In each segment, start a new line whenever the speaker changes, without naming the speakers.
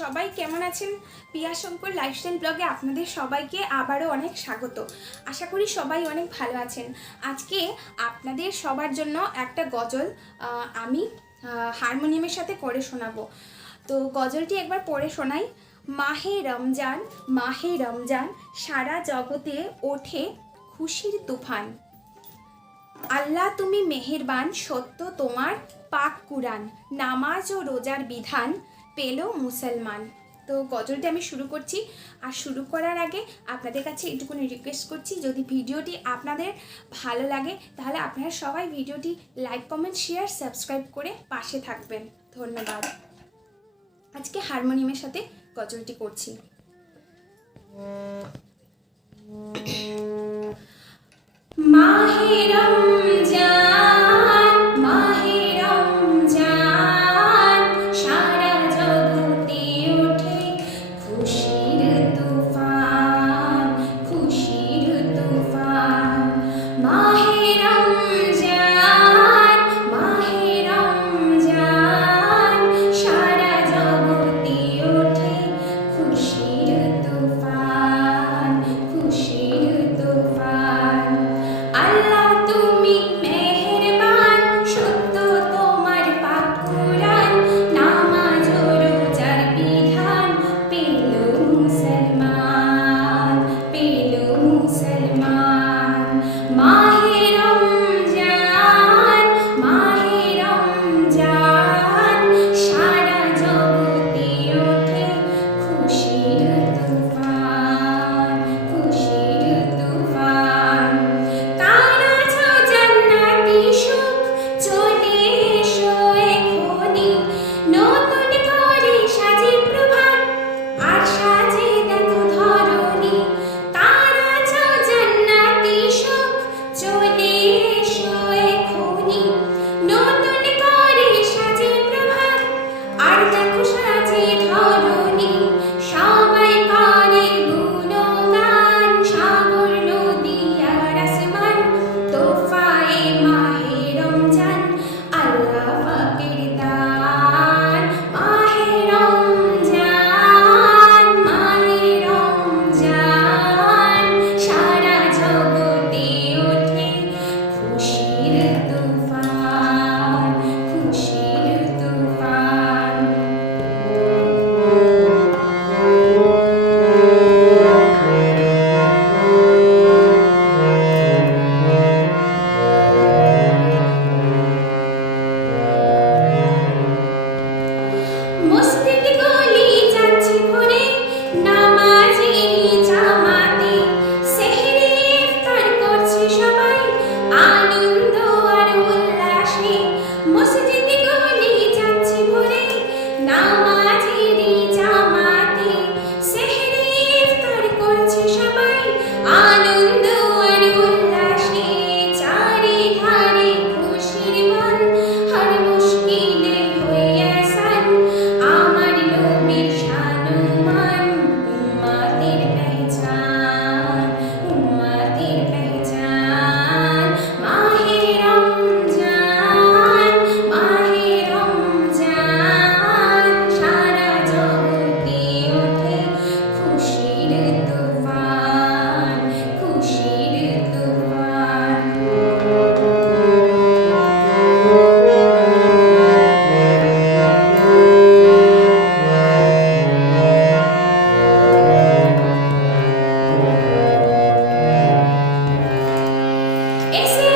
সবাই কেমন আছেন? পিয়া শঙ্কর লাইফস্টাইল ব্লগে আপনাদের সবাইকে আবারও অনেক স্বাগত। আশা করি সবাই অনেক ভালো আছেন। আজকে আপনাদের সবার জন্য একটা গজল আমি হারমোনিয়ামের সাথে করে শোনাবো। তো গজলটি একবার পড়ে শোনাই। মাহে রমজান মাহে রমজান, সারা জগতে ওঠে খুশির তুফান। আল্লাহ তুমি মেহেরবান, সত্য তোমার পাক কুরান নামাজ ও রোজার বিধান পেল মুসলমান। তো গজলটি আমি শুরু করছি। আর শুরু করার আগে আপনাদের কাছে একটুকুনি রিকোয়েস্ট করছি, যদি ভিডিওটি আপনাদের ভালো লাগে, তাহলে আপনারা সবাই ভিডিওটি লাইক কমেন্ট শেয়ার সাবস্ক্রাইব করে পাশে থাকবেন। ধন্যবাদ। আজকে হারমোনিয়ামের সাথে গজলটি করছি। মাহে Ese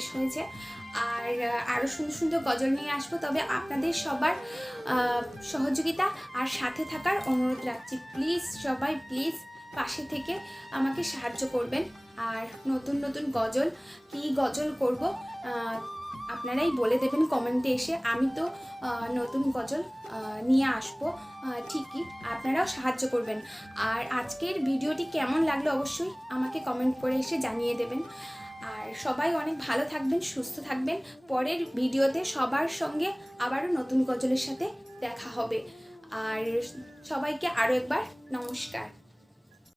শেষ হয়েছে। আর আরও সুন্দর সুন্দর গজল নিয়ে আসব। তবে আপনাদের সবার সহযোগিতা আর সাথে থাকার অনুরোধ রাখছি। প্লিজ সবাই, প্লিজ পাশে থেকে আমাকে সাহায্য করবেন। আর নতুন নতুন গজল, কী গজল করব আপনারাই বলে দেবেন কমেন্টে এসে। আমি তো নতুন গজল নিয়ে আসব ঠিকই। আপনারাও সাহায্য করবেন। আর আজকের ভিডিওটি কেমন লাগল অবশ্যই আমাকে কমেন্ট করে এসে জানিয়ে দেবেন। আর সবাই অনেক ভালো থাকবেন, সুস্থ থাকবেন। পরের ভিডিওতে সবার সঙ্গে আবারও নতুন গজলের সাথে দেখা হবে। আর সবাইকে আরও একবার নমস্কার।